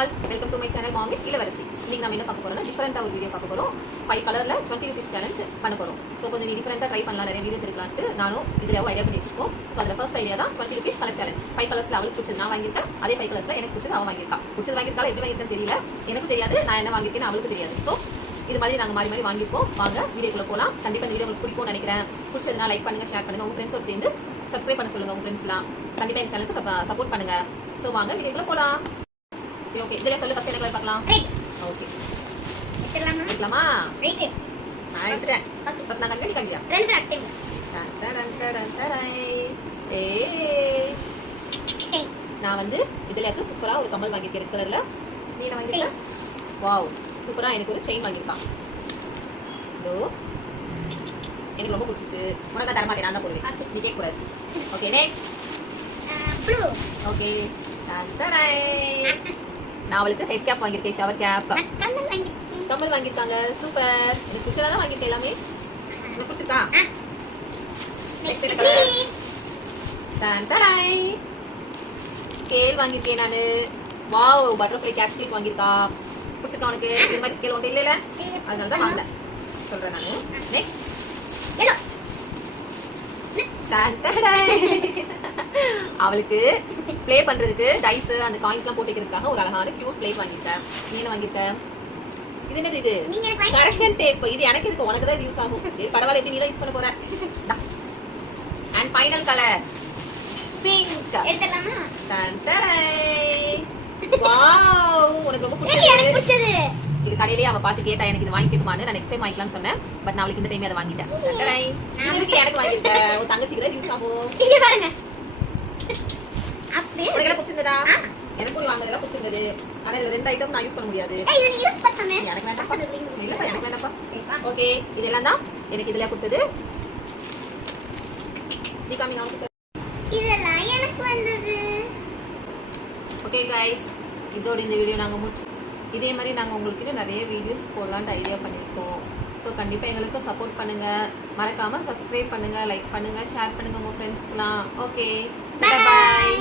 All, welcome to my channel மாமி இளவரசி. இன்னைக்கு நம்ம என்ன பார்க்க போறோம்னா டிஃபரெண்டா ஒரு வீடியோ பார்க்க போறோம். 5 கலர்ல 20 rupees சேலஞ்ச் பண்ண போறோம். சோ கொஞ்சம் டிஃபரெண்டா ட்ரை பண்ணலாம், நிறைய வீடியோஸ் எடுக்கலாம்னு நானும் இதுல ஐடியா பண்ணி வச்சிருக்கோம். சோ அதுல ஃபர்ஸ்ட் ஐடியா தான் 20 rupees கலர் சேலஞ்ச். 5 கலர்ஸ்ல அவளுக்கு பிடிச்சது நான் வாங்கியிருக்கேன், அதே 5 கலர்ஸ்ல எனக்கு பிடிச்சது அவ வாங்கியிருக்கா. பிடிச்சது வாங்கியிருக்கால, எப்படி வாங்கியிருக்கேன்னு தெரியல, எனக்கு தெரியாது, நான் என்ன வாங்கியிருக்கேன்னு அவளுக்கு தெரியாது. சோ இது மாதிரி நாங்கள் மாறி வாங்கியிருக்கோம். வாங்க வீடியோக்குள்ள போகலாம். கண்டிப்பாக இந்த வீடியோ உங்களுக்கு பிடிக்கும்னு நினைக்கிறேன். பிடிச்சதுனா லைக் பண்ணுங்க, ஷேர் பண்ணுங்க, உங்க ஃப்ரெண்ட்ஸோட சேர்ந்து சப்ஸ்கிரைப் பண்ண சொல்லுங்க. உங்க ஃப்ரெண்ட்ஸ்லாம் கண்டிப்பாக எங்கள் சேனலுக்கு சப்போர்ட் பண்ணுங்க. ஸோ வாங்க வீடியோக்குள்ள போகலாம். சரி, ஓகே. இதில் சொல்லு, ஃபஸ்ட் என்ன கலர் பார்க்கலாம். ஓகே, எடுக்கலாமா? நான் எடுத்துட்டேன். ஃபஸ்ட் நான் கம்மி கம்மியா நான் வந்து இதில் சூப்பராக ஒரு கம்மல் வாங்கியிருக்கேன் ரெட் கலரில். நீ என்ன வாங்கியிருக்கேன்? வாவ், சூப்பராக எனக்கு ஒரு செயின் வாங்கியிருக்கான். இதோ எனக்கு ரொம்ப பிடிச்சிருக்கு. உனக்கு தர மாட்டேன், நான் தான் போடுவேன், நீ கேட்கக்கூடாது. Okay, next okay. நான் அவளுக்கு ஹெட் கேப் வாங்கியிருக்கேன், ஷவர் கேப். கம்மல் வாங்கியிருக்காங்க, சூப்பர். எனக்கு பிடிச்சதா தான் வாங்கியிருக்கேன் எல்லாமே. எனக்கு பிடிச்சிருக்கா? ஸ்கேல் வாங்கியிருக்கேன் நான். வாவ், பட்டர்ஃப்ளை கேப் ஸ்கேல் வாங்கியிருக்கா. பிடிச்சிருக்கா உனக்கு? இது மாதிரி ஸ்கேல் ஒன்றும் இல்லை, அதனால தான் வாங்கல சொல்கிறேன் நான். நெக்ஸ்ட் அவளுக்கு ப்ளே பண்றதுக்கு டைஸ் அந்த காயின்ஸ்லாம் போட்டு வைக்கிறதுக்காக ஒரு அழகான கியூட் பிளேட் வாங்கிட்டேன். நீ என்ன வாங்கிட்ட? இது என்னது? இது கரெக்ஷன் டேப். இது எனக்கு இருக்கு, உனக்கு தான் யூஸ் ஆகும். சரி பரவாயில்ல, எப்படி நீ தான் யூஸ் பண்ண போற. And final colour pink. எடுத்துடலாமா? வாவ், உனக்கு ரொம்ப பிடிச்சது. இது கடையிலேயே அவ பார்த்து கேட்டா எனக்கு இது வாங்கிட்டுமான்னு. நான் நெக்ஸ்ட் டைம் வாங்கிக்கலாம்னு சொன்னேன், பட் நான் அவளுக்கு இந்த டைம் அதை வாங்கிட்டேன். இதுக்கு எனக்கு வாங்கிருக்கேன், உன் தங்கச்சிக்கு தான் யூஸ் ஆகும். இங்க பாருங்க, உனக்கு எல்லாம் பிடிச்சிருந்ததா? எனக்கு நீ வாங்குறதெல்லாம் பிடிச்சிருந்தது. ஆனா இதுல 2 ஐட்டம் நான் யூஸ் பண்ண முடியாது. எனக்கு வேண்டாம், இல்லப்பா எனக்கு வேண்டாம்ப்பா. ஓகே, இதெல்லாம் தான் எனக்கு இதுல கொடுத்தது. நீ காமி, நான் இதெல்லாம் எனக்கு வந்தது. ஓகே गाइस, இதோட இந்த வீடியோ நாங்க முடிச்சு. இதே மாதிரி நாங்கள் உங்களுக்கு நிறைய வீடியோஸ் போடலான்ட்டு ஐடியா பண்ணியிருக்கோம். ஸோ கண்டிப்பாக எங்களுக்கு சப்போர்ட் பண்ணுங்கள். மறக்காமல் சப்ஸ்கிரைப் பண்ணுங்கள், லைக் பண்ணுங்கள், ஷேர் பண்ணுங்கள் உங்கள் ஃப்ரெண்ட்ஸ்க்குலாம். ஓகே, பாய்.